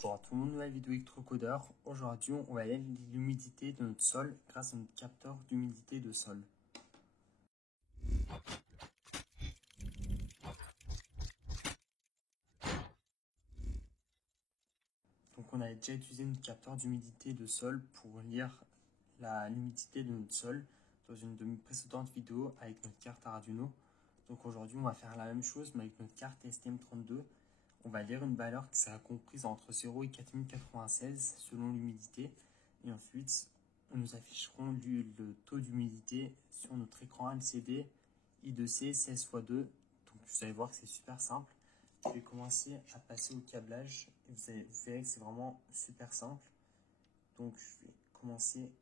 Bonjour à tout le monde, nouvelle vidéo électrocodeur. Aujourd'hui, on va aller l'humidité de notre sol grâce à notre capteur d'humidité de sol. Donc on avait déjà utilisé notre capteur d'humidité de sol pour lire l'humidité de notre sol dans une de mes précédentes vidéos avec notre carte Arduino. Donc aujourd'hui, on va faire la même chose mais avec notre carte STM32. On va lire une valeur qui sera comprise entre 0 et 4096 selon l'humidité. Et ensuite, nous afficherons le taux d'humidité sur notre écran LCD I2C 16x2. Donc vous allez voir que c'est super simple. Je vais commencer à passer au câblage. Et vous verrez que c'est vraiment super simple. Donc je vais commencer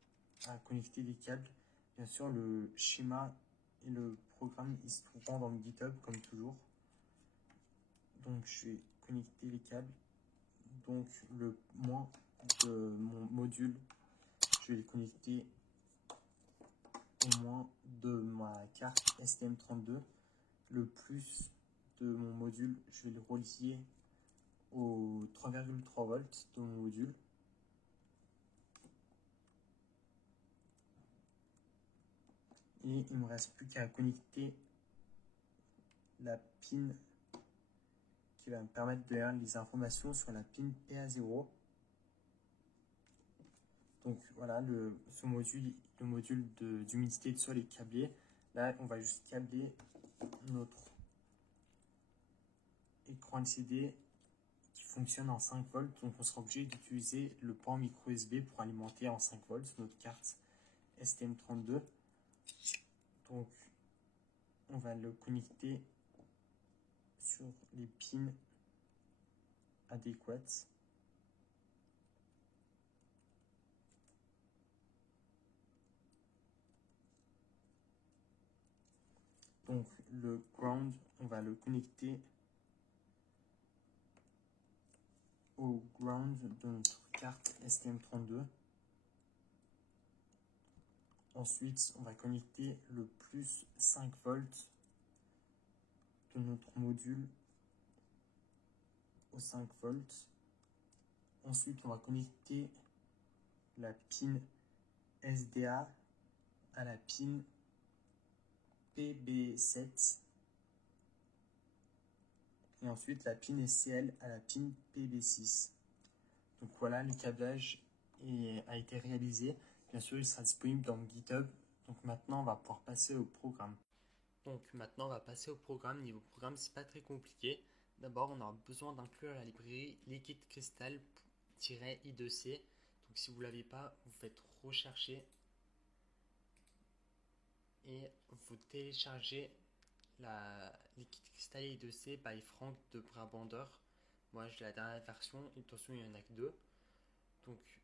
à connecter les câbles. Bien sûr, le schéma et le programme ils se trouveront dans le GitHub comme toujours. Donc je vais connecter les câbles. Donc le moins de mon module, je vais les connecter au moins de ma carte STM32. Le plus de mon module, je vais le relier au 3,3 volts de mon module. Et il me reste plus qu'à connecter la pin qui va me permettre de lire les informations sur la pin PA0. Donc voilà, le module d'humidité de sol est câblé. Là, on va juste câbler notre écran LCD qui fonctionne en 5 volts. Donc on sera obligé d'utiliser le port micro USB pour alimenter en 5 volts notre carte STM32. Donc on va le connecter sur les pins adéquates. Donc le ground, on va le connecter au ground de notre carte STM32. Ensuite, on va connecter le plus 5 volts de notre module au 5 volts. Ensuite, on va connecter la pin SDA à la pin PB7 et ensuite la pin SCL à la pin PB6. Donc voilà, le câblage a été réalisé. Bien sûr, il sera disponible dans le GitHub. Donc maintenant, on va pouvoir passer au programme. Donc maintenant, on va passer au programme. Niveau programme, c'est pas très compliqué. D'abord, on aura besoin d'inclure la librairie Liquid Crystal-I2C. Donc si vous ne l'avez pas, vous faites rechercher et vous téléchargez la Liquid Crystal I2C by Frank de Brabander. Moi, j'ai la dernière version. Attention, il y en a que deux. Donc,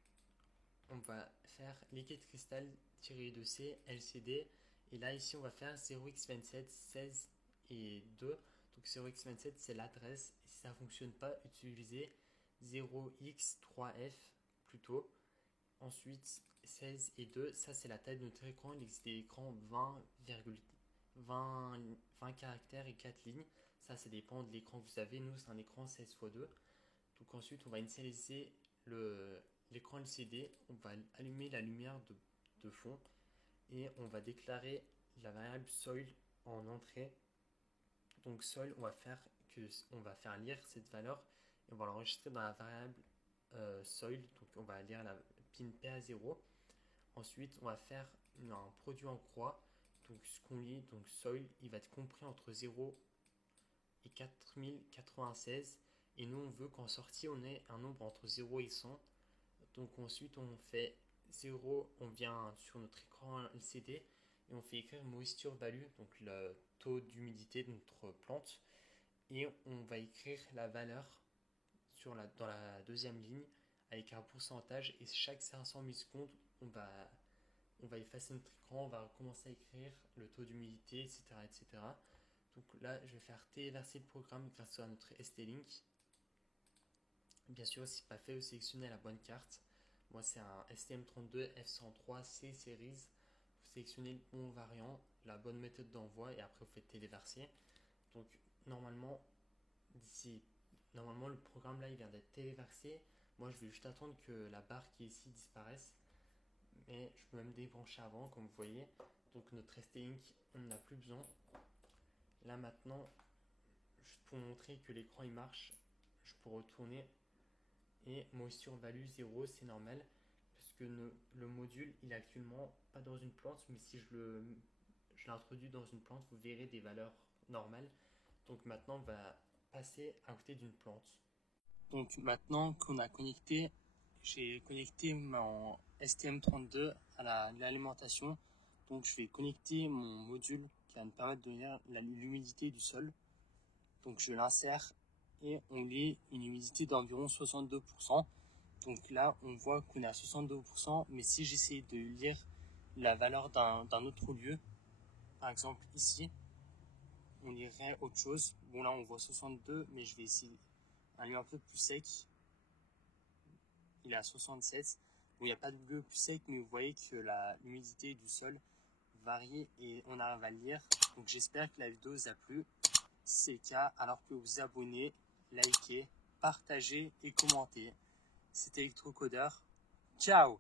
on va faire Liquid Crystal-I2C LCD. Et là, ici, on va faire 0x27, 16 et 2. Donc 0x27, c'est l'adresse. Et si ça ne fonctionne pas, utilisez 0x3f plutôt. Ensuite, 16 et 2, ça c'est la taille de notre écran. Il existe des écrans 20 caractères et 4 lignes. Ça dépend de l'écran que vous avez. Nous, c'est un écran 16x2. Donc ensuite, on va initialiser l'écran LCD. On va allumer la lumière de fond. Et on va déclarer la variable soil en entrée. Donc soil, on va faire lire cette valeur. Et on va l'enregistrer dans la variable soil. Donc on va lire la pin PA0. Ensuite, on va faire un produit en croix. Donc, ce qu'on lit, donc soil, il va être compris entre 0 et 4096. Et nous, on veut qu'en sortie, on ait un nombre entre 0 et 100. Donc, ensuite, on fait 0, on vient sur notre écran LCD et on fait écrire moisture value, donc le taux d'humidité de notre plante. Et on va écrire la valeur dans la deuxième ligne avec un pourcentage. Et chaque 500 millisecondes, on va effacer notre écran, on va recommencer à écrire le taux d'humidité, etc., etc. Donc là, je vais faire téléverser le programme grâce à notre ST-Link. Bien sûr, si pas fait, vous sélectionnez la bonne carte. Moi, c'est un STM32 F103C Series. Vous sélectionnez le bon variant, la bonne méthode d'envoi et après vous faites téléverser. Donc normalement, le programme là, il vient d'être téléversé. Moi, je vais juste attendre que la barre qui est ici disparaisse. Mais je peux même débrancher avant, comme vous voyez. Donc notre ST-Link, on n'en a plus besoin. Là maintenant, juste pour montrer que l'écran il marche, je peux retourner. Et moisture value 0, c'est normal. Parce que le module, il est actuellement pas dans une plante. Mais si je l'introduis dans une plante, vous verrez des valeurs normales. Donc maintenant, on va passer à côté d'une plante. Donc maintenant qu'on a connecté, j'ai connecté mon STM32 à l'alimentation. Donc je vais connecter mon module qui va me permettre de lire l'humidité du sol. Donc je l'insère et on lit une humidité d'environ 62%. Donc là on voit qu'on est à 62%, mais si j'essaie de lire la valeur d'un autre lieu, par exemple ici, on lirait autre chose. Bon là on voit 62, mais je vais essayer un lieu un peu plus sec. Il est à 67. Bon, il n'y a pas de lieu plus sec, mais vous voyez que l'humidité du sol varie et on arrive à le lire. Donc j'espère que la vidéo vous a plu. Si c'est le cas, alors que vous abonnez, likez, partagez et commentez. C'était Electrocodeur. Ciao!